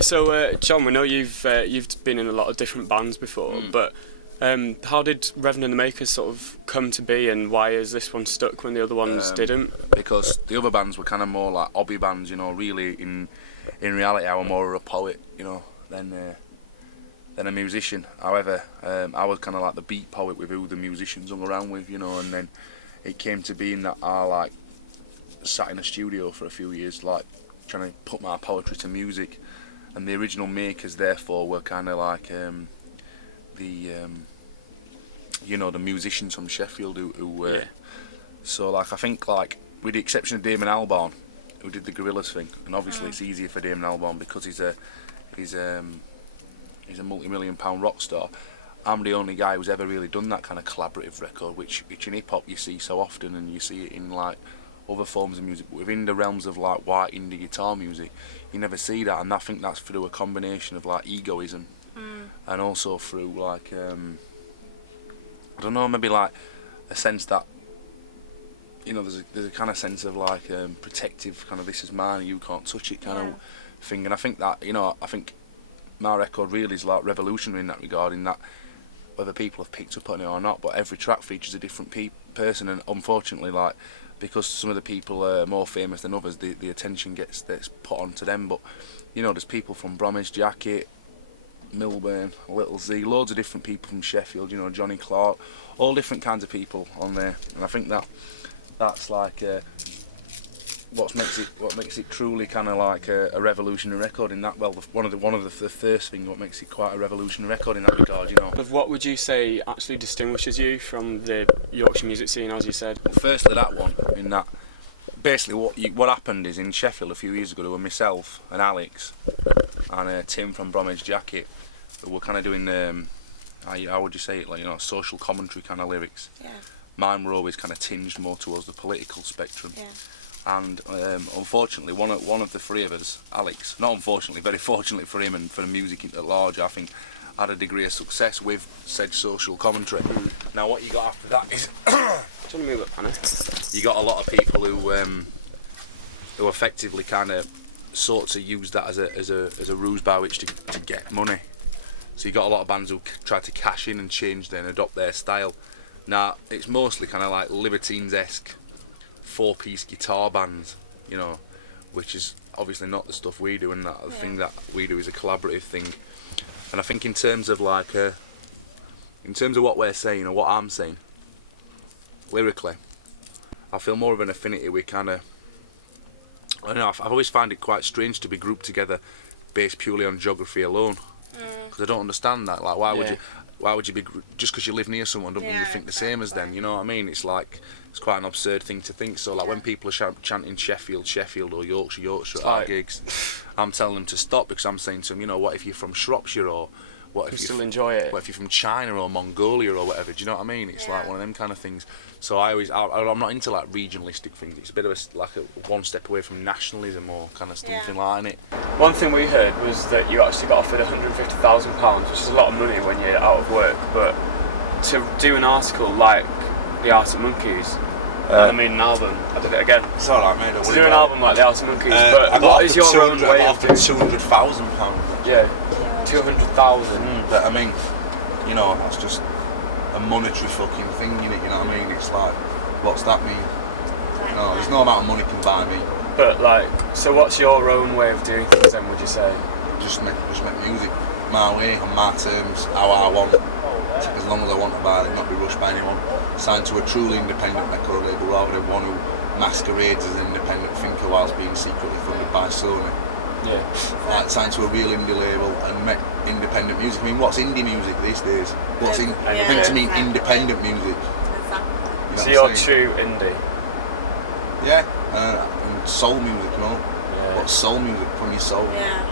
So, Jon, we know you've been in a lot of different bands before, but how did Reverend and The Makers sort of come to be, and why is this one stuck when the other ones didn't? Because the other bands were kind of more like hobby bands, you know. Really, in reality, I was more of a poet, you know, than a musician. However, I was kind of like the beat poet with who the musicians hung around with, you know. And then it came to being that I like sat in a studio for a few years, like trying to put my poetry to music. And the original Makers, therefore, were kind of like you know, the musicians from Sheffield who so like I think like with the exception of Damon Albarn, who did the Gorillaz thing, and obviously it's easier for Damon Albarn because he's a multi-million-pound rock star. I'm the only guy who's ever really done that kind of collaborative record, which in hip hop you see so often, and you see it in like other forms of music, but within the realms of like white indie guitar music, you never see that. And I think that's through a combination of like egoism, and also through like I don't know, maybe like a sense that, you know, there's a kind of sense of like protective kind of this is mine, you can't touch it kind of thing. And I think that, you know, I think my record really is like revolutionary in that regard, in that whether people have picked up on it or not, but every track features a different person, and unfortunately, like, because some of the people are more famous than others, the attention gets put onto them. But you know, there's people from Bromwich Jacket, Milburn, Little Z, loads of different people from Sheffield, you know, Johnny Clark, all different kinds of people on there. And I think that's like what makes it truly kind of like a revolutionary record in that. Well, one of the first thing what makes it quite a revolutionary record in that regard, you know. What would you say actually distinguishes you from the Yorkshire music scene, as you said? Well, firstly, that one, in that basically what happened is in Sheffield a few years ago, there were myself and Alex and Tim from Bromwich Jacket, who were kind of doing how would you say it, like, you know, social commentary kind of lyrics. Yeah. Mine were always kind of tinged more towards the political spectrum. Yeah. And unfortunately, one of the three of us, Alex, not unfortunately, very fortunately for him and for the music at large, I think, had a degree of success with said social commentary. Now, what you got after that is, Do you want to move up, Hannah? you got a lot of people who effectively kind of sort of use that as a ruse by which to get money. So you got a lot of bands who try to cash in and change and adopt their style. Now, it's mostly kind of like Libertines-esque 4-piece guitar bands, you know, which is obviously not the stuff we do, and that the thing that we do is a collaborative thing. And I think in terms of like in terms of what we're saying or what I'm saying lyrically, I feel more of an affinity with kind of, I don't know, I've always found it quite strange to be grouped together based purely on geography alone, because I don't understand that. Like, why would you be, just because you live near someone don't mean you think the same as them, you know what I mean? It's like, it's quite an absurd thing to think. So like when people are chanting Sheffield or Yorkshire at our gigs, I'm telling them to stop, because I'm saying to them, you know, what if you're from Shropshire, or what if you still enjoy it? What if you're from China or Mongolia or whatever? Do you know what I mean? It's like one of them kind of things. So I'm not into like regionalistic things. It's a bit of a one step away from nationalism or kind of something like it. One thing we heard was that you actually got offered £150,000, which is a lot of money when you're out of work, but to do an article like the Arctic Monkeys, I mean an album, I did it again. It's alright, mate. To do an album like the Arctic Monkeys, but what is your own way of doing £200,000? Yeah, 200,000. But I mean, you know, that's just a monetary fucking thing, you know what I mean? It's like, what's that mean? No, there's no amount of money can buy me. But like, so what's your own way of doing things then, would you say? Just make music my way, on my terms, how I want, as long as I want to buy it, not be rushed by anyone. Signed to a truly independent record label rather than one who masquerades as an independent thinker whilst being secretly funded by Sony. Yeah. Like, signed to a real indie label and make independent music. I mean, what's indie music these days? What's meant to mean independent music? Exactly. So you're true indie? Yeah, and soul music, you know? Yeah. What's soul music from your soul? Yeah.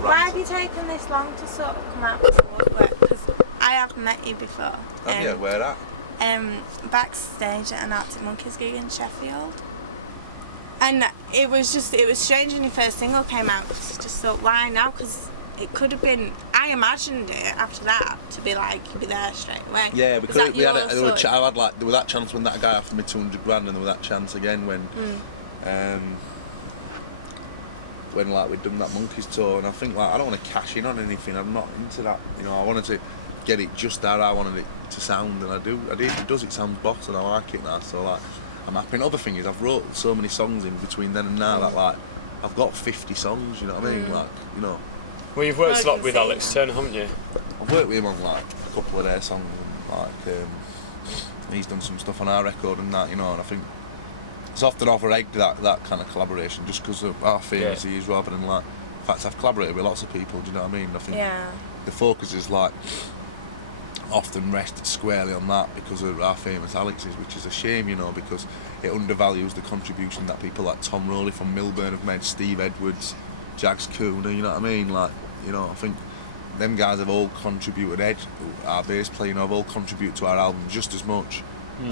Why have you taken this long to sort of come out with work? Because I have met you before. Have you? Where at? Backstage at an Arctic Monkeys gig in Sheffield. And it was strange when your first single came out, because I just thought, why now? Because it could have been, I imagined it after that to be like, you'd be there straight away. Yeah, because there was that chance when that guy offered me 200 grand, and there was that chance again when when like we'd done that Monkeys tour, and I think like I don't want to cash in on anything. I'm not into that. You know, I wanted to get it just how I wanted it to sound, and I did. It does. It sounds boss, and I like it now. So like, I'm happy. And other thing is, I've wrote so many songs in between then and now that like I've got 50 songs. You know what I mean? Like, you know. Well, you've worked a lot with Alex Turner, haven't you? I've worked with him on like a couple of their songs, and like he's done some stuff on our record and that, you know. And I think it's often over-egged that kind of collaboration just because of how famous he is, rather than like. In fact, I've collaborated with lots of people. Do you know what I mean? I think the focus is like often rested squarely on that because of how famous Alex is, which is a shame, you know, because it undervalues the contribution that people like Tom Rowley from Milburn have made, Steve Edwards, Jags Cooner, you know what I mean? Like, you know, I think them guys have all contributed, Ed, our bass player, you know, have all contributed to our album just as much